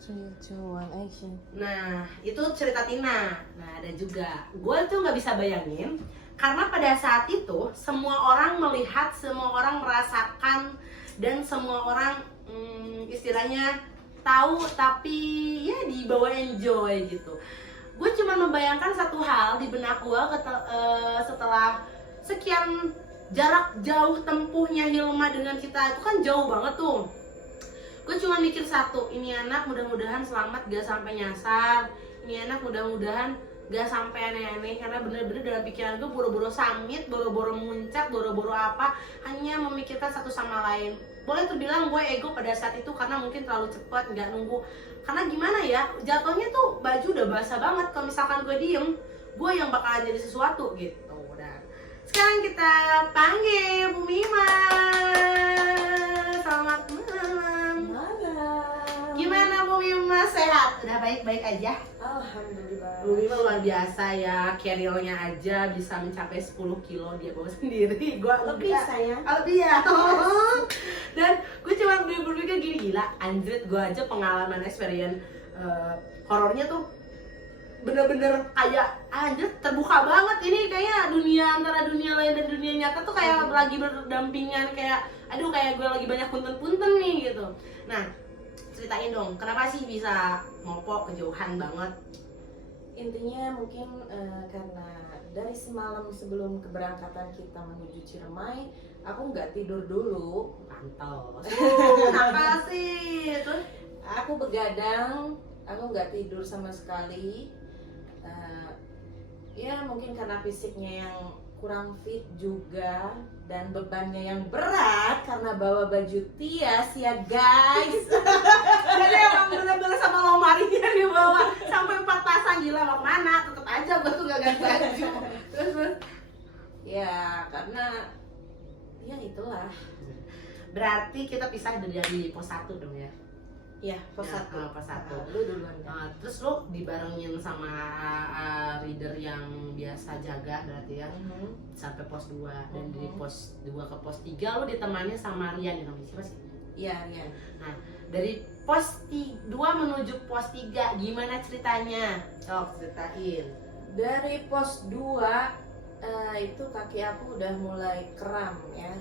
3, 2, 1, action. Nah, itu cerita Tina. Nah, ada juga. Gue tuh nggak bisa bayangin, karena pada saat itu semua orang melihat, semua orang merasakan, dan semua orang istilahnya tahu, tapi ya dibawa enjoy gitu. Gue cuma membayangkan satu hal di benak gue setelah sekian jarak jauh tempuhnya Hilma dengan kita, itu kan jauh banget tuh. Gue cuma mikir satu, ini anak mudah-mudahan selamat, gak sampai nyasar. Ini anak mudah-mudahan gak sampai aneh-aneh, karena bener-bener dalam pikiran gue boro-boro summit, boro-boro muncak, boro-boro apa, hanya memikirkan satu sama lain. Boleh terbilang gue ego pada saat itu karena mungkin terlalu cepat, gak nunggu. Karena gimana ya, jatuhnya tuh baju udah basah banget. Kalau misalkan gue diem, gue yang bakalan jadi sesuatu gitu. Dan sekarang kita panggil Bu Mima. Selamat malam. Gimana Bu Mima, sehat? Udah baik-baik aja? Alhamdulillah. Bu Mima luar biasa ya, carry-nya aja bisa mencapai 10 kilo dia bawa sendiri. Gua Lebih sayang. lebih ya. Dan gue cuma berpikir gini, gila, anjrit, gue aja pengalaman experience horornya tuh bener-bener kayak anjir, terbuka banget. Ini kayak dunia, antara dunia lain dan dunia nyata tuh kayak lagi berdampingan, kayak aduh, kayak gue lagi banyak punten-punten nih gitu. Nah, ceritain dong, kenapa sih bisa mopo kejauhan banget? Intinya mungkin karena dari semalam sebelum keberangkatan kita menuju Ciremai, aku nggak tidur dulu. Mantap. Kenapa sih? Terus Aku begadang, aku nggak tidur sama sekali. Ya mungkin karena fisiknya yang kurang fit juga, dan bebannya yang berat karena bawa baju tias ya guys. jadi emang bener-bener sama lemarinya dibawa sampai 4 pasang, gila mau kemana? Tetep aja gue tuh gak ganti baju. Terus Ya karena ya itulah. berarti kita pisah dari pos 1 dong ya? Ya pos Ya, 1. pos 1. Lu duluan kan? Terus lo dibarengin sama reader yang biasa jaga berarti ya, sampai pos 2. Dan dari pos 2 ke pos 3 lo ditemani sama Rian, namanya siapa sih? Iya, iya. Nah, dari pos 2 menuju pos 3 gimana ceritanya? Sok ceritain. Dari pos 2 itu kaki aku udah mulai kram ya.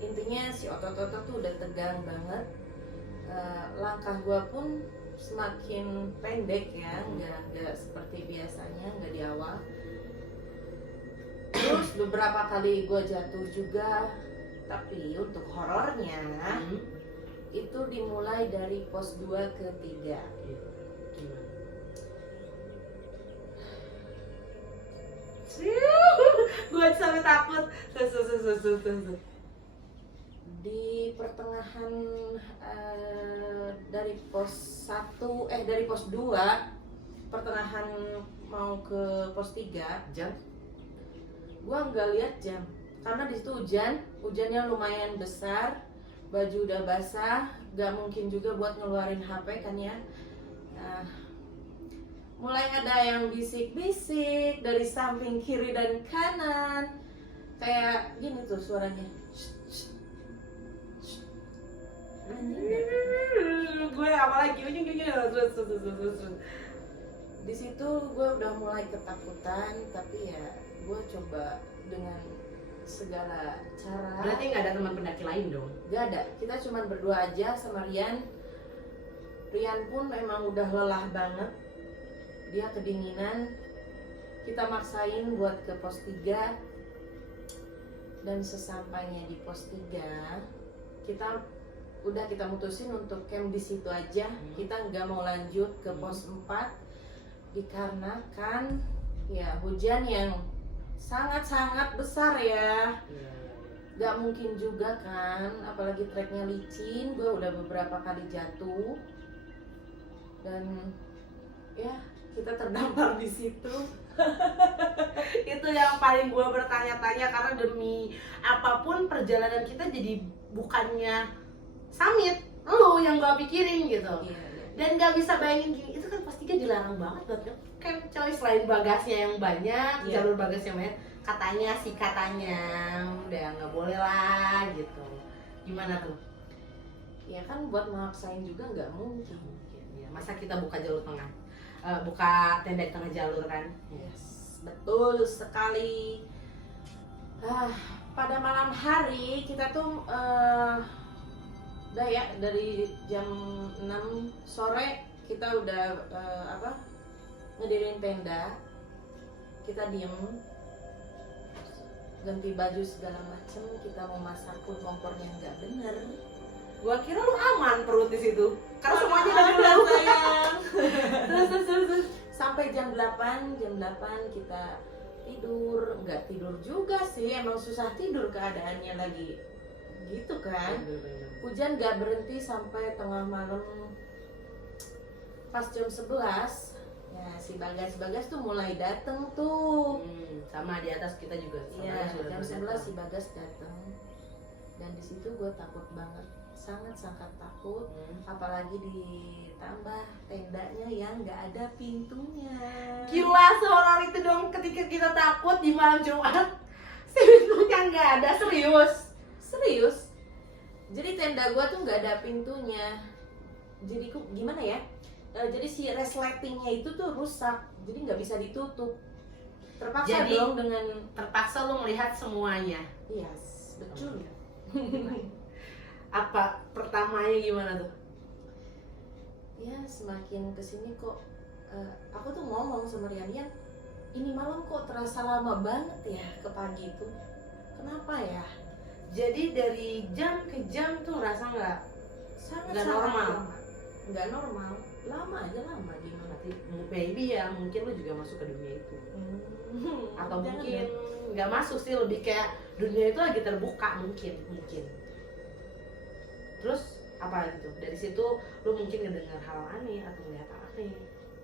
Intinya si otot-otot tuh udah tegang banget. Langkah gua pun semakin pendek ya, nggak seperti biasanya, nggak di awal. Terus beberapa kali gua jatuh juga, tapi untuk horornya itu dimulai dari pos 2 ke 3. Gue sampai takut. Di pertengahan dari pos 2 pertengahan mau ke pos 3 Jam? gua nggak lihat jam karena di situ hujannya lumayan besar, baju udah basah, nggak mungkin juga buat ngeluarin HP kan ya. Nah, mulai ada yang bisik-bisik dari samping kiri dan kanan, kayak gini tuh suaranya. Gue apalagi terus. Di situ gue udah mulai ketakutan, tapi ya gue coba dengan segala cara. Berarti nggak ada teman pendaki lain dong? Gak ada, kita cuma berdua aja sama Rian. Rian pun memang udah lelah banget, dia kedinginan. Kita maksain buat ke pos 3. Dan sesampainya di pos 3 kita mutusin untuk camp di situ aja. Kita nggak mau lanjut ke pos 4 dikarenakan ya hujan yang sangat-sangat besar ya. Gak mungkin juga kan, apalagi treknya licin. Gue udah beberapa kali jatuh dan ya kita terdampar di situ. Itu yang paling gue bertanya-tanya, karena demi apapun perjalanan kita jadi bukannya summit, lu yang gue pikirin gitu. Dan gak bisa bayangin gini, itu kan pos 3 dilarang banget buat kan coy, selain bagasnya yang banyak, jalur bagasnya banyak, katanya udah nggak boleh lah gitu. Gimana tuh? Ya kan buat maksain juga nggak mungkin. masa kita buka jalur tengah, buka tenda di tengah jalur kan. Yes, betul sekali. Pada malam hari kita tuh udah ya dari jam 6 sore kita udah ngedirin tenda, kita diem, ganti baju segala macem, kita mau masak pun kompornya nggak bener. Gua kira lu aman perut di situ, karena semuanya Ada, udah dulu. sayang. Terus. Sampai jam 8 kita tidur, nggak tidur juga sih, emang susah tidur keadaannya lagi gitu kan. Hujan nggak berhenti sampai tengah malam. Pas jam 11 ya si Bagas tuh mulai dateng tuh. Sama di atas kita juga. Iya, jam 11 si Bagas dateng. Dan di situ gue takut banget, sangat takut. Apalagi ditambah tendanya yang nggak ada pintunya. Gila, sehoror itu dong ketika kita takut di malam Jumat. Pintunya nggak ada, serius. Jadi tenda gua tuh nggak ada pintunya. Jadi gimana ya? Jadi si resletingnya itu tuh rusak, jadi nggak bisa ditutup. Terpaksa Jadi, dong dengan terpaksa lu melihat semuanya. yes, betul. Apa pertamanya gimana tuh? Ya semakin kesini kok aku tuh ngomong sama Rian, ini malam kok terasa lama banget ya ke pagi tuh. Kenapa ya? Jadi dari jam ke jam tuh ngerasa nggak Sangat normal. lama. Nggak normal, lama gimana? Maybe ya mungkin lu juga masuk ke dunia itu. Atau Jangan mungkin dong. nggak masuk sih, lebih kayak dunia itu lagi terbuka mungkin. Terus apa gitu? Dari situ lu mungkin ngedengar hal aneh atau melihat aneh.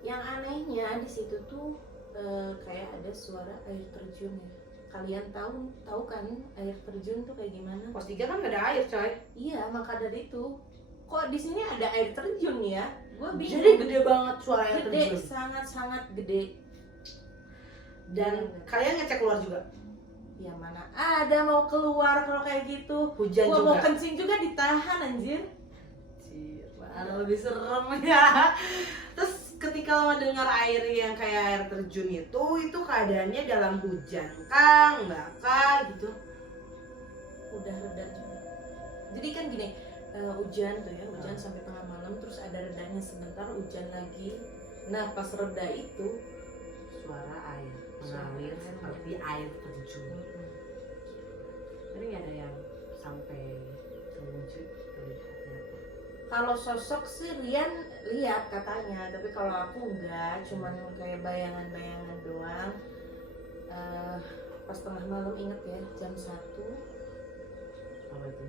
Yang anehnya di situ tuh kayak ada suara air terjun ya. Kalian tahu kan air terjun tuh kayak gimana? Pos 3 kan nggak ada air, coy. Iya, maka dari itu kok di sini ada air terjun ya? Gue bingung. Jadi gede banget suara air Gede, terjun. sangat gede. Dan kalian ngecek keluar juga. Ya mana ada mau keluar kalau kayak gitu. Hujan Gua juga. mau kencing juga ditahan anjir. Mana lebih serem ya. Terus ketika lo dengar air yang kayak air terjun itu keadaannya dalam hujan kah, enggak kah gitu? Udah reda juga. Jadi kan gini, hujan tuh ya, hujan sampai tengah malam, terus ada redanya sebentar, hujan lagi. Nah pas reda itu Suara air mengalir seperti air terjun. Tapi nggak ada yang sampai terwujud terlihatnya. kalau sosok sih Rian lihat katanya, tapi kalau aku enggak, cuman kayak bayangan-bayangan doang. Pas tengah malam inget ya, jam 1 Apa itu?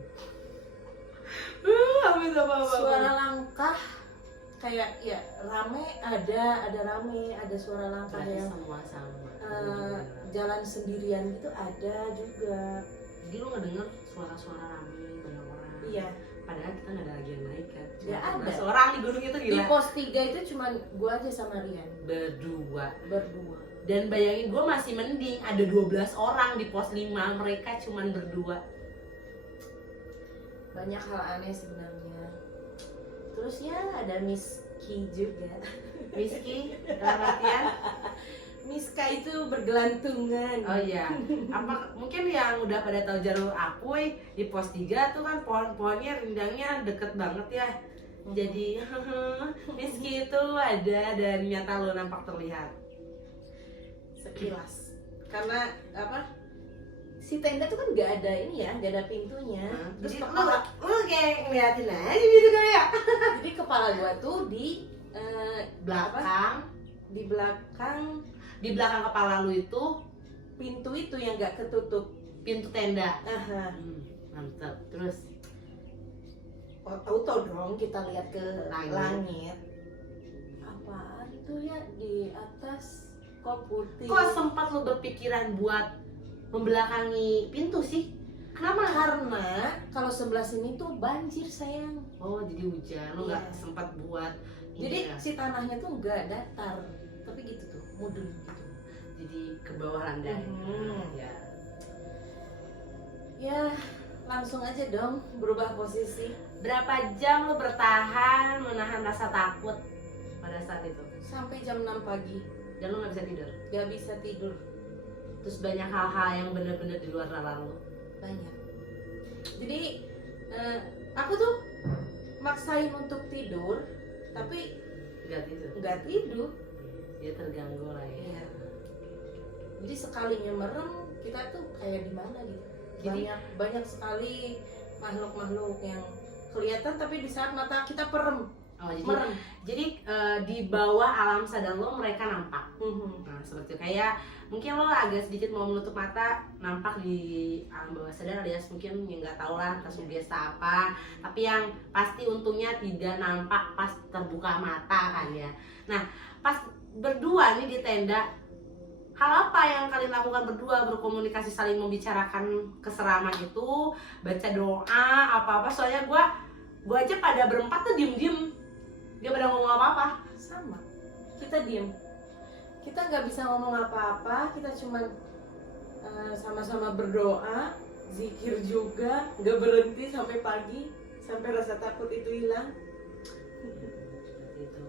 Apa? suara langkah kayak ya rame, ada rame, ada suara langkah Berarti yang semua sama. jalan sendirian gitu ada juga. Jadi lu ngedenger suara-suara rame banyak orang. Iya, Padahal kita nggak ada lagi yang naik kan. Ya, ada. 11 orang di gunung itu di gila. pos 3 itu cuman gua aja sama Rian Berdua. berdua. Dan bayangin gue masih mending ada 12 orang di pos 5, mereka cuman berdua. Banyak hal aneh sebenarnya. Terus ya ada Miski juga. Miski, dalam artian Miska itu bergelantungan. oh iya, apa mungkin yang udah pada tahu jalur Akui di pos 3 tuh kan pohon-pohonnya rindangnya deket banget ya. Jadi Miski itu ada dan nyata lo nampak terlihat. Sekilas. Karena apa? Si tenda tuh kan nggak ada ini ya, nggak ada pintunya. Terus Jadi kepala, lu kayak ngeliatin aja gitu kayak jadi kepala gua tuh di belakang. di belakang Di belakang kepala lu itu pintu itu yang nggak ketutup. pintu tenda. Aha. Mantap. Terus Auto dong kita lihat ke Langit. langit. Apaan tuh ya di atas kok putih? kok sempat lu berpikiran buat membelakangi pintu sih? Kenapa? Karena kalau sebelah sini tuh banjir sayang. Oh, jadi hujan. Lu nggak Iya. sempat buat Jadi ini ya? si tanahnya tuh nggak datar, tapi gitu tuh, mudun gitu. Jadi ke bawah landai. Ya. Ya langsung aja dong berubah posisi. Berapa jam lu bertahan menahan rasa takut? saat itu? sampai jam 6 pagi Dan lu nggak bisa tidur? gak bisa tidur. Terus banyak hal-hal yang bener-bener di luar nalar lu? Banyak. Jadi aku tuh maksain untuk tidur tapi Nggak tidur? nggak tidur. Ya terganggu lah ya. Iya. Jadi sekalinya merem kita tuh kayak di mana gitu. Jadi- Banyak sekali makhluk-makhluk yang kelihatan tapi di saat mata kita merem. Oh, Merem. jadi di bawah alam sadar lo mereka nampak. Nah, seperti itu. Kayak mungkin lo agak sedikit mau menutup mata, nampak di alam bawah sadar alias mungkin yang nggak tahu lah entah sugesta apa, tapi yang pasti untungnya tidak nampak pas terbuka mata kan ya. Nah, pas berdua nih di tenda, hal apa yang kalian lakukan berdua? Berkomunikasi, saling membicarakan keseraman itu, baca doa, apa-apa. Soalnya gue aja pada berempat tuh diem-diem, gak pada ngomong apa-apa. Sama. Kita diem. Kita nggak bisa ngomong apa-apa. Kita cuma sama-sama berdoa, zikir juga, nggak berhenti sampai pagi, sampai rasa takut itu hilang. Itu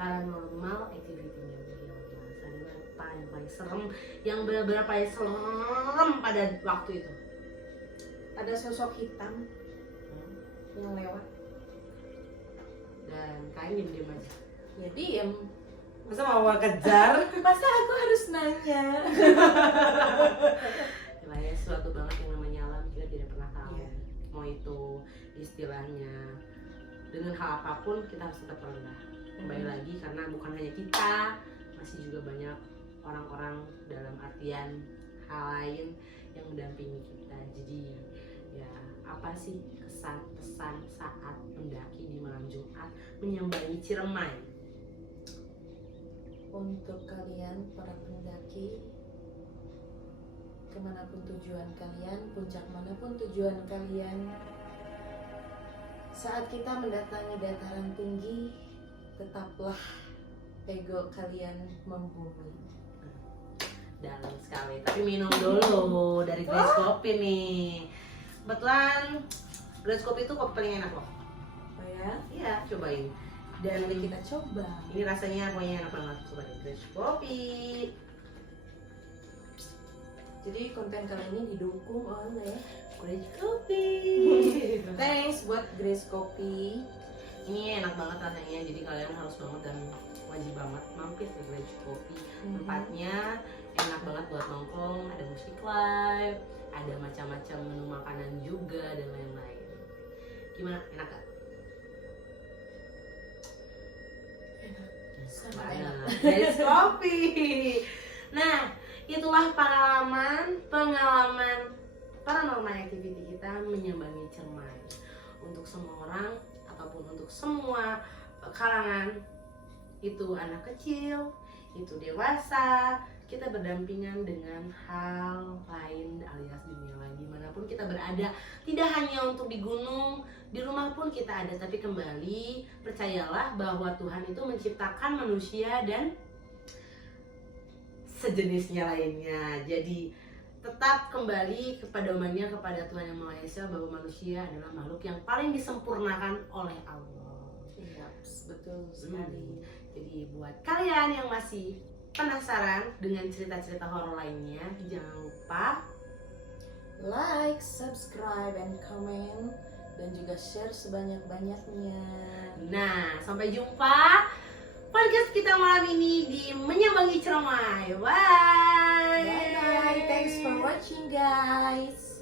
paranormal activity-nya beliau. Apa yang paling serem, yang benar-benar paling serem pada waktu itu? Ada sosok hitam yang lewat. Dan kalian diem-diem aja. Ya diem. Masa mau kejar? Masa aku harus nanya? Ya, sesuatu banget yang namanya alam kita tidak pernah tahu. Iya. Mau itu istilahnya dengan hal apapun kita harus tetap rendah. Kembali lagi karena bukan hanya kita, masih juga banyak orang-orang dalam artian hal lain yang mendampingi kita. Jadi ya apa sih kesan pesan saat mendaki di malam Jumat menyambangi Ciremai? Untuk kalian para pendaki, kemanapun tujuan kalian, puncak manapun tujuan kalian, saat kita mendatangi dataran tinggi, tetaplah ego kalian membumi. Dalam sekali, tapi minum dulu dari Grace Kopi nih. Kebetulan Grace Kopi itu kopi paling enak loh. Oh ya? Iya, cobain. Dan Mari kita coba. ini rasanya pokoknya enak banget. Coba deh Grace Kopi. Jadi konten kali ini didukung oleh Grace Kopi. Thanks buat Grace Kopi. Ini enak banget rasanya, jadi kalian harus banget dan wajib banget mampir ke Grace Kopi. Tempatnya enak banget buat nongkrong, ada musik live, ada macam-macam menu makanan juga dan lain-lain. Gimana? Enak gak? Sangat enak. Grace Kopi. Nah, itulah pengalaman paranormal activity kita menyambangi Ciremai. Untuk semua orang ataupun untuk semua kalangan, itu anak kecil, itu dewasa, kita berdampingan dengan hal lain alias dunia lain dimanapun kita berada. Tidak hanya untuk di gunung, di rumah pun kita ada. Tapi kembali percayalah bahwa Tuhan itu menciptakan manusia dan sejenisnya lainnya. Jadi tetap kembali kepada pedomannya kepada Tuhan Yang Maha Esa, bahwa manusia adalah makhluk yang paling disempurnakan oleh Allah. Iya, betul sekali. Jadi buat kalian yang masih penasaran dengan cerita-cerita horor lainnya, jangan lupa Like, subscribe, and comment, dan juga share sebanyak-banyaknya. Nah, sampai jumpa podcast kita malam ini di Menyambangi Ciremai. Bye. Bye bye. Thanks for watching, guys.